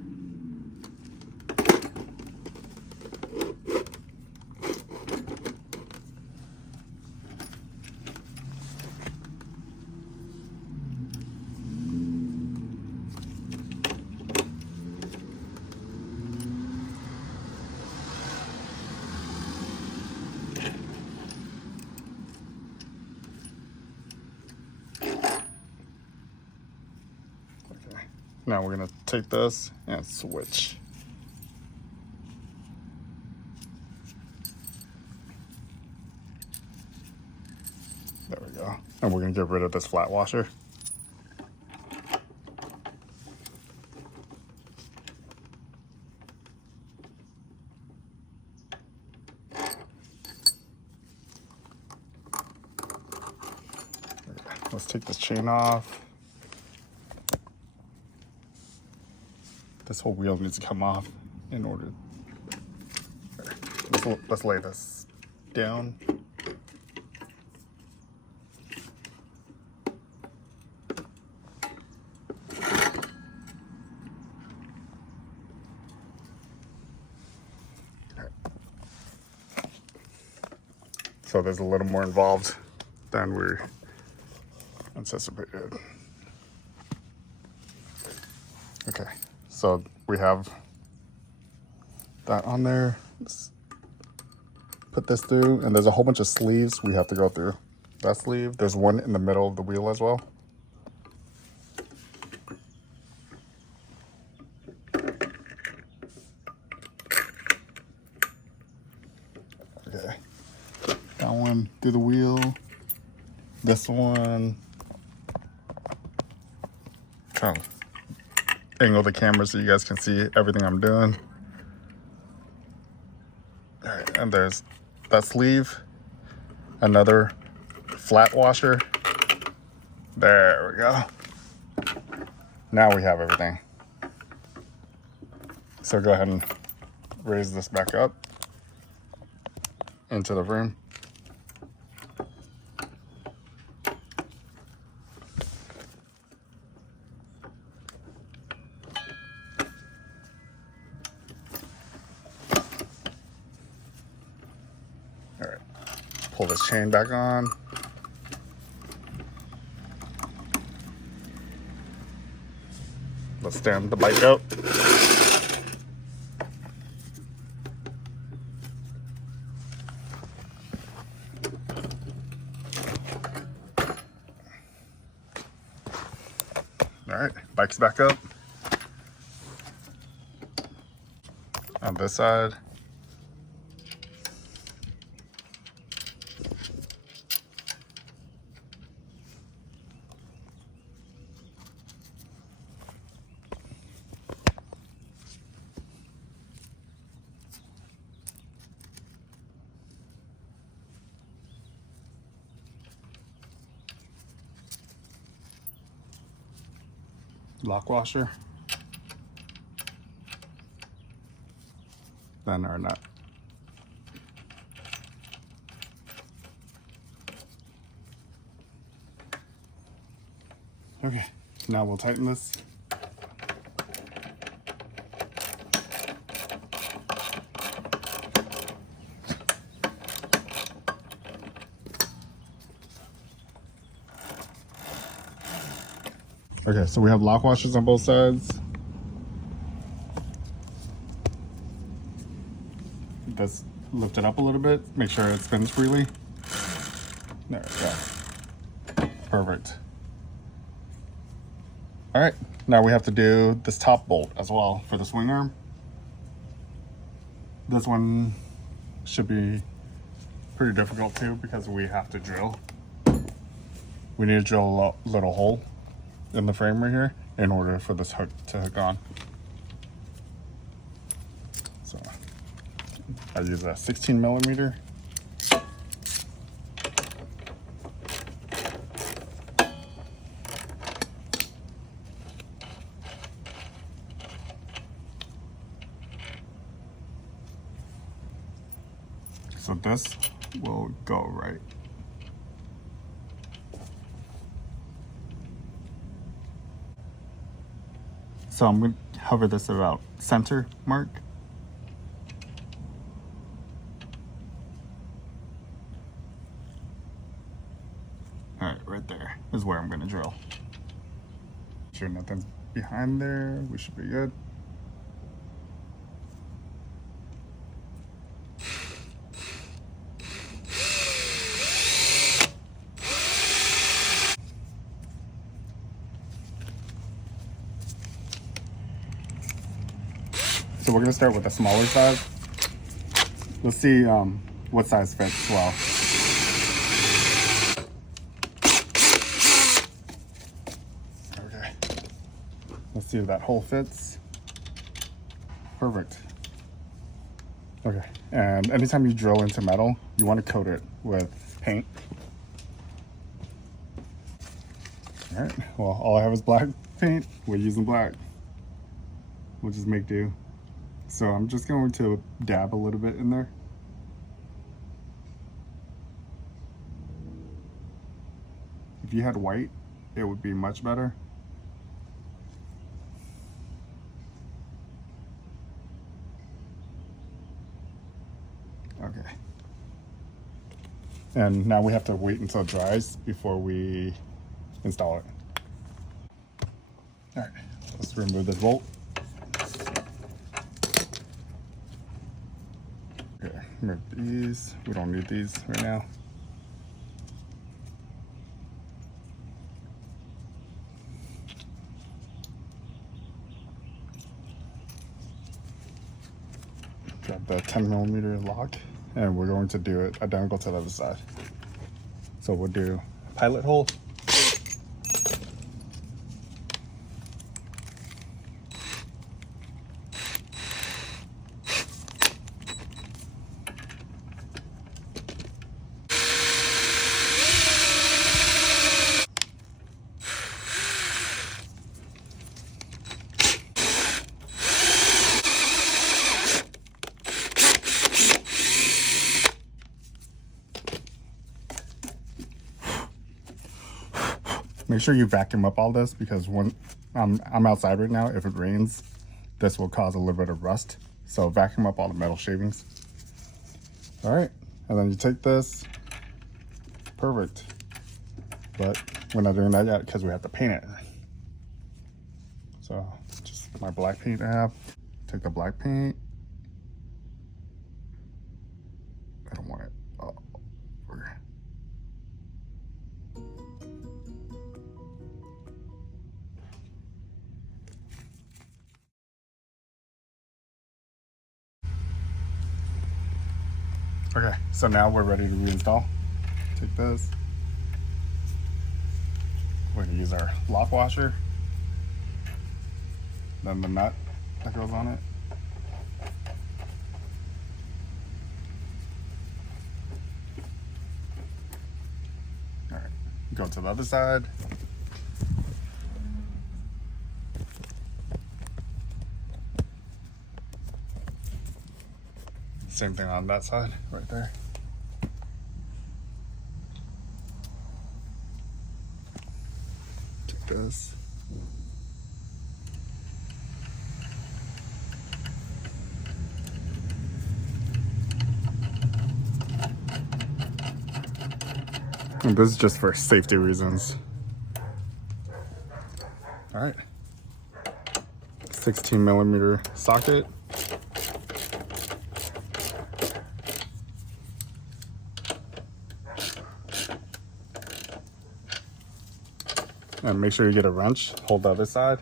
now we're gonna take this and switch. There we go. And we're gonna get rid of this flat washer. Let's take this chain off. This whole wheel needs to come off in order. Let's lay this down. So there's a little more involved than we anticipated. Okay, so we have that on there. Let's put this through, and there's a whole bunch of sleeves we have to go through. That sleeve, there's one in the middle of the wheel as well. Okay, that one through the wheel. This one, trying to angle the camera so you guys can see everything I'm doing. All right, and there's that sleeve, another flat washer. There we go. Now we have everything. So go ahead and raise this back up into the room. All right, pull this chain back on. Let's stand the bike out. All right, bike's back up. On this side. Lock washer, then our nut. Okay, now we'll tighten this. Okay, so we have lock washers on both sides. Let's lift it up a little bit, make sure it spins freely. There we go. Perfect. All right, now we have to do this top bolt as well for the swing arm. This one should be pretty difficult too because we have to drill. We need to drill a little hole in the frame right here in order for this hook to hook on. So I use a 16 millimeter. So this will go right. So I'm going to hover this about center mark. All right, right there is where I'm going to drill. Make sure nothing's behind there. We should be good. So we're gonna start with the smaller size. Let's see what size fits well. Okay. Let's see if that hole fits. Perfect. Okay, and anytime you drill into metal, you want to coat it with paint. All right, well, all I have is black paint. We're using black. We'll just make do. So I'm just going to dab a little bit in there. If you had white, it would be much better. Okay. And now we have to wait until it dries before we install it. All right, let's remove this bolt. Okay, remove these. We don't need these right now. Grab the 10mm lock, and we're going to do it identical to the other side. So we'll do a pilot hole. Make sure you vacuum up all this, because when I'm outside right now, if it rains, this will cause a little bit of rust. So vacuum up all the metal shavings. All right, and then you take this. Perfect. But we're not doing that yet because we have to paint it. So just my black paint I have. Take the black paint. I don't want it all over. Okay, so now we're ready to reinstall. Take this. We're gonna use our lock washer. Then the nut that goes on it. All right, go to the other side. Same thing on that side, right there. Take this. And this is just for safety reasons. All right. 16mm socket. And make sure you get a wrench. Hold the other side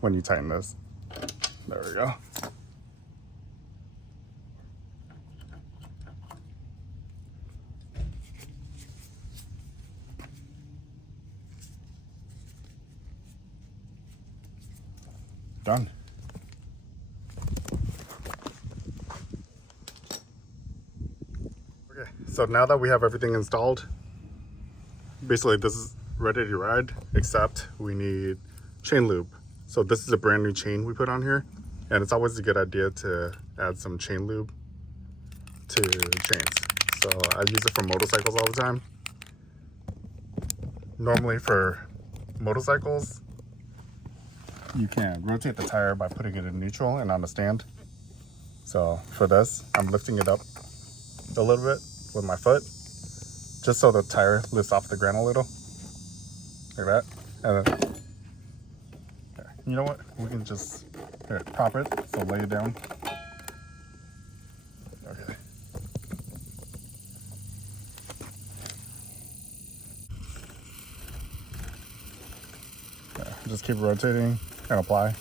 when you tighten this. There we go. Done. Okay, so now that we have everything installed, basically this is ready to ride, except we need chain lube. So this is a brand new chain we put on here, and it's always a good idea to add some chain lube to chains. So I use it for motorcycles all the time. Normally for motorcycles, you can rotate the tire by putting it in neutral and on the stand. So for this, I'm lifting it up a little bit with my foot, just so the tire lifts off the ground a little. Like that. And then, you know what? We can just prop it, so lay it down. Okay. Yeah, just keep rotating and apply.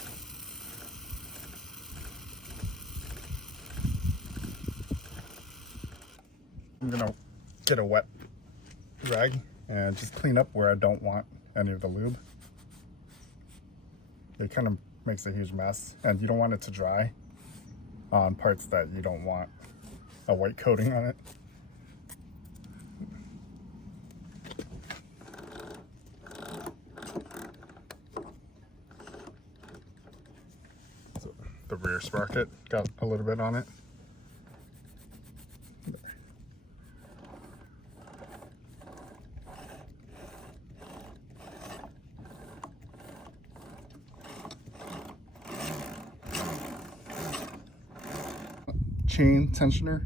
I'm gonna get a wet rag and just clean up where I don't want any of the lube. It kind of makes a huge mess, and you don't want it to dry on parts that you don't want a white coating on it. So the rear sprocket got a little bit on it. Chain tensioner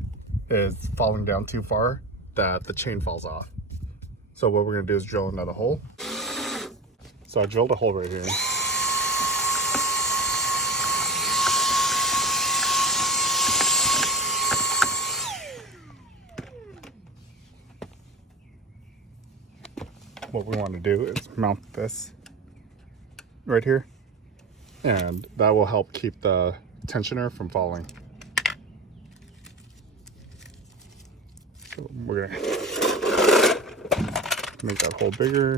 is falling down too far that the chain falls off. So what we're gonna do is drill another hole. So I drilled a hole right here. What we want to do is mount this right here, and that will help keep the tensioner from falling. So we're gonna make that hole bigger.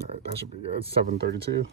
All right, that should be good. 732.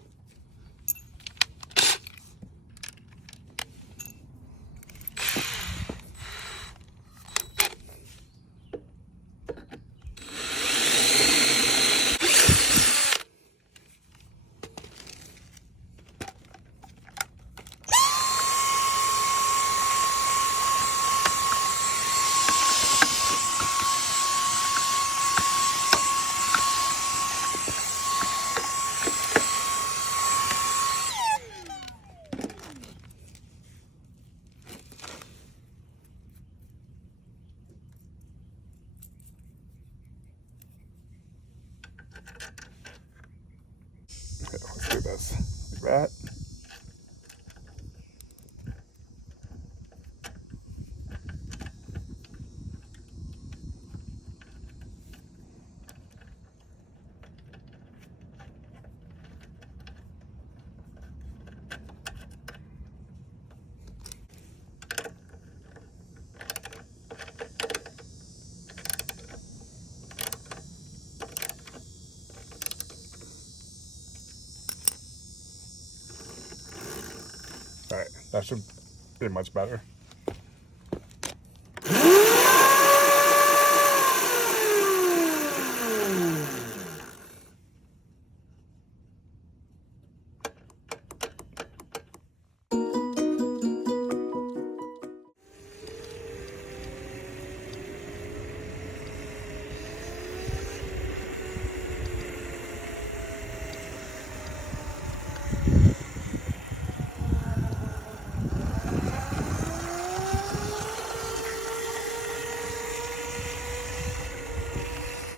Okay, let's do this like that. All right, that should be much better.